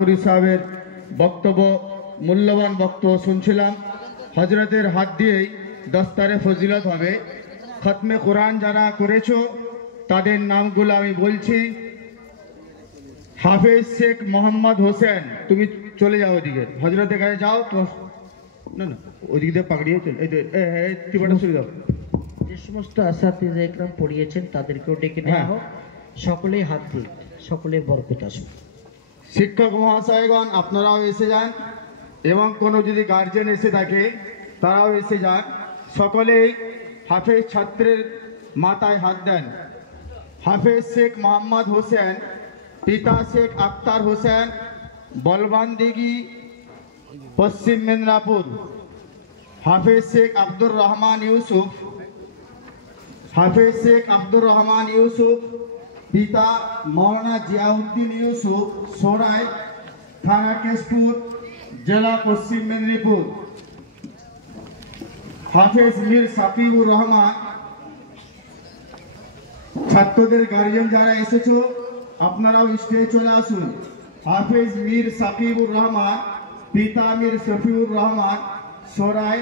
সাহেবের বক্তব্য মূল্যবান বক্তব্য শুনছিলাম। হযরতের হাত দিয়েই দস্তারে ফজিলত হবে। খতমে কোরআন যারা করেছো তাদের নামগুলো আমি বলছি। হাফেজ শেখ মোহাম্মদ হোসেন, তুমি চলে যাও ওদিকে, হযরতের কাছে যাও। না না, ওদিকে দিয়ে পাকড়িয়ে চল, এই টিপাটা শুরু দাও। যে সমস্ত আসাতিজা ইকরাম পড়িয়েছেন তাদেরকেও ডেকে নেওয়া হোক। সকলেই হাত দিন, সকলের বরকত আসুক। শিক্ষক মহাশয়গণ আপনারাও এসে যান এবং কোনো যদি গার্জেন এসে থাকে তারাও এসে যান। সকলেই হাফেজ ছাত্রের মাথায় হাত দেন। হাফেজ শেখ মোহাম্মদ হোসেন, পিতা শেখ আক্তার হোসেন, বলবানদিঘি, পশ্চিম মেদিনীপুর। হাফেজ শেখ আব্দুর রহমান ইউসুফ, হাফেজ শেখ আব্দুর রহমান ইউসুফ, পিতা মৌলানা জিয়াউদ্দিন ইউসুফ, সোরাই, থানা কেশপুর, জেলা পশ্চিম মেদিনীপুর। হাফেজ মীর সাকিবুর রহমান। ছাত্রদের গার্জিয়ান যারা এসেছো আপনারাও স্টেজে চলে আসুন। হাফেজ মীর সাকিবুর রহমান, পিতা মীর শফিউর রহমান, সোরাই,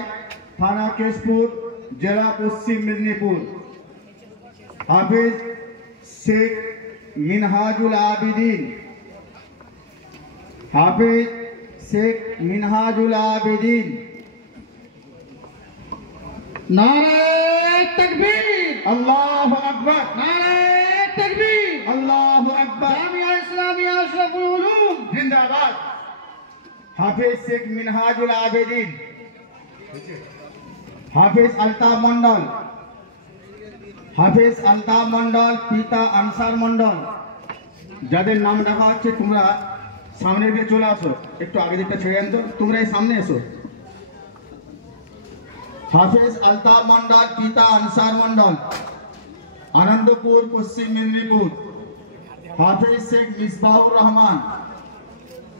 থানা কেশপুর, জেলা পশ্চিম মেদিনীপুর। হাফেজ শেখ মিনহাজুল আবিদিন, হাফেজ শেখ মিনহাজুল আবিদিন। নারে তাকবীর, আল্লাহু আকবার। নারে তাকবীর, আল্লাহু আকবার। জামিয়া ইসলামিয়া আশরাফুল উলুম জিন্দাবাদ। হাফেজ শেখ মিনহাজুল আবিদিন। হাফেজ আলতাফ মন্ডল, হাফেজ আলতাফ মন্ডল, পিতা আনসার মন্ডল। যাদের নাম দেখা হচ্ছে তোমরা সামনে দিয়ে চলে আসো, একটু আগে দিকটা ছেড়ে আনতো, তোমরা এই সামনে এসো। হাফেজ আলতাফ মন্ডল, পিতা আনসার মন্ডল, আনন্দপুর, পশ্চিম মেদিনীপুর। হাফেজ শেখ মিসবাহুর রহমান,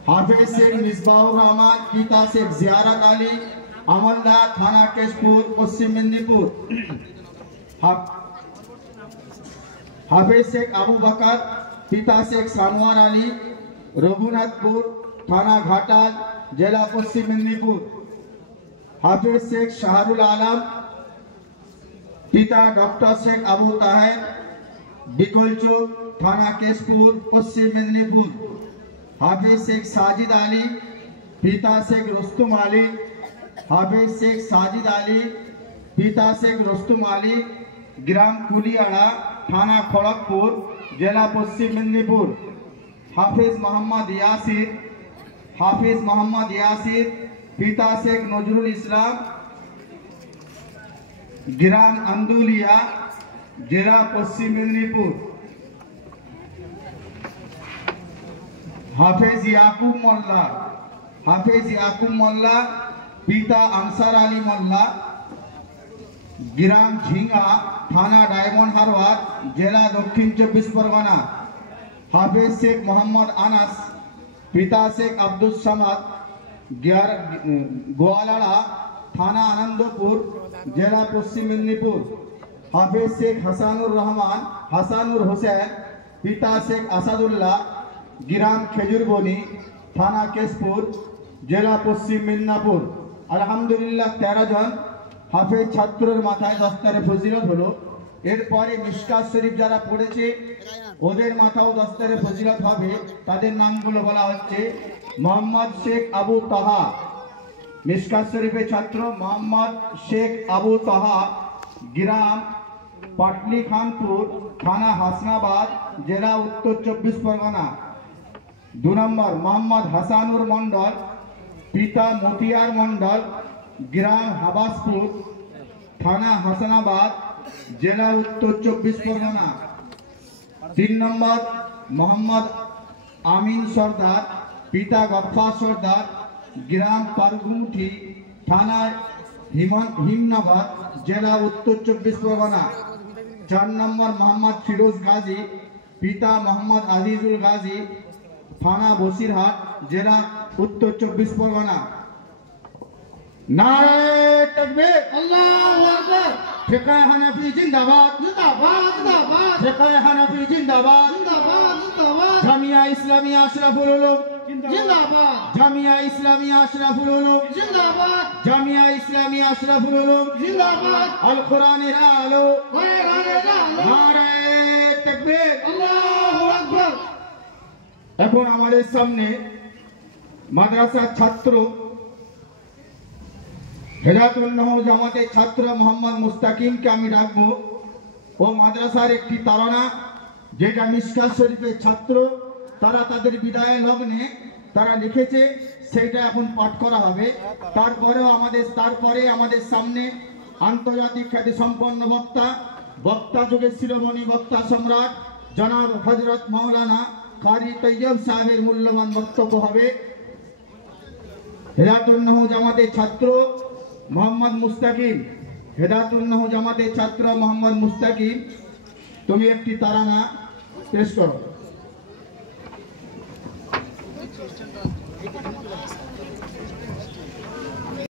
হাফেজ শেখ মিসবাহুর রহমান, পিতা শেখ জিয়ারত আলী, আমলদার, থানা কেশপুর, পশ্চিম মেদিনীপুর। হাফেজ শেখ আবু বকর, পিতা শেখ সানোয়ার আলী, রঘুনাথপুর, থানা ঘাটাল, জেলা পশ্চিম মেদিনীপুর। হাফেজ শেখ শাহরুল আলম, পিতা ডক্টর শেখ আবু তাহের, বিকলচক, থানা কেশপুর, পশ্চিম মেদিনীপুর। হাফেজ শেখ সাজিদ আলী, পিতা শেখ রুস্তম আলী, হাফেজ শেখ সাজিদ আলী, পিতা শেখ রুস্তম আলী, গ্রাম কুলিয়াড়া, থানা খড়গপুর, জেলা পশ্চিম মেদিনীপুর। হাফেজ মোহাম্মদ ইয়াসির, হাফেজ মোহাম্মদ ইয়াসির, পিতা শেখ নজরুল ইসলাম, গ্রাম আন্দুলিয়া, জেলা পশ্চিম মেদিনীপুর। হাফেজ ইয়াকুব মোল্লা, হাফেজ ইয়াকুব মোল্লা, পিতা আনসার আলী মোল্লা, গ্রাম ঝিঙ্গা, থানা ডায়মন্ড হারবার, জেলা দক্ষিণ 24 পরগনা। হাফেজ শেখ মোহাম্মদ আনাস, পিতা শেখ আব্দুল সামাদ, গোয়ালাড়া, থানা আনন্দপুর, জেলা পশ্চিম মেদিনীপুর। হাফেজ শেখ হাসানুর রহমান, হাসানুর হোসেন, পিতা শেখ আসাদুল্লাহ, গ্রাম খেজুরবনি, থানা কেশপুর, জেলা পশ্চিম মেদিনীপুর। আলহামদুলিল্লাহ 13 জন হাফেজ ছাত্রের মাথায় দস্তারে ফজিলত হলো। এরপরে মিশকাত শরীফ যারা পড়েছে ওদের মাথাও দস্তারে ফজিলত হবে। তাদের নামগুলো বলা হচ্ছে মোহাম্মদ শেখ আবু তাহা, মিশকাত শরীফের ছাত্র মোহাম্মদ শেখ আবু তাহা, গ্রাম পাটলি খানপুর, থানা হাসনাবাদ, জেলা উত্তর 24 পরগনা। 2 নম্বর মোহাম্মদ হাসানুর মন্ডল, পিতা মতিয়ার মন্ডল, গ্রাম হাবাসপুর, থানা হাসানাবাদ, জেলা উত্তর 24 পরগনা। 3 নম্বর মোহাম্মদ আমিন সর্দার, পিতা গফফার সর্দার, গ্রাম পারগুমুঠি, থানা হিমনগর, জেলা উত্তর 24 পরগনা। 4 নম্বর মোহাম্মদ ফিরোজ গাজী, পিতা মোহাম্মদ আজিজুল গাজী, থানা বসিরহাট, জেলা উত্তর 24 পরগনা। নারে তাকবীর, আল্লাহু আকবার। ফিকহ হানাফি জিন্দাবাদ, জিন্দাবাদ, জিন্দাবাদ। ফিকহ হানাফি জিন্দাবাদ, জিন্দাবাদ, জিন্দাবাদ। জামিয়া ইসলামিয়া আশরাফুল উলুম জিন্দাবাদ। জামিয়া ইসলামিয়া আশরাফুল উলুম জিন্দাবাদ, জামিয়া ইসলামিয়া আশরাফুল উলুম জিন্দাবাদ, আল কোরআনের আলো কোরআনের আলো, নারে তাকবীর। আল্লাহু আকবার। এখন আমাদের সামনে মাদ্রাসার ছাত্র হেদায়েতুন নহু জামাতের ছাত্র মোহাম্মদ মুস্তাকিমকে আমি ডাকবো। ও মাদ্রাসার একটি তারানা যেটা মিশকাত শরীফের ছাত্র, তারা তাদের বিদায় লগ্নে তারা লিখেছে, সেটা এখন পাঠ করা হবে। তারপরে আমাদের সামনে আন্তর্জাতিক খ্যাতি সম্পন্ন বক্তা যুগের শিরোমণি বক্তা সম্রাট জনাব হযরত মাওলানা কারি তৈয়ব সাহেবের মূল্যবান বক্তব্য হবে। হেদায়েতুন নহু জামাতের ছাত্র মোহাম্মদ মুস্তাকিম, হেদায়েতুন নহু জামাতের ছাত্র মোহাম্মদ মুস্তাকিম, তুমি একটি তারানা পেশ করো।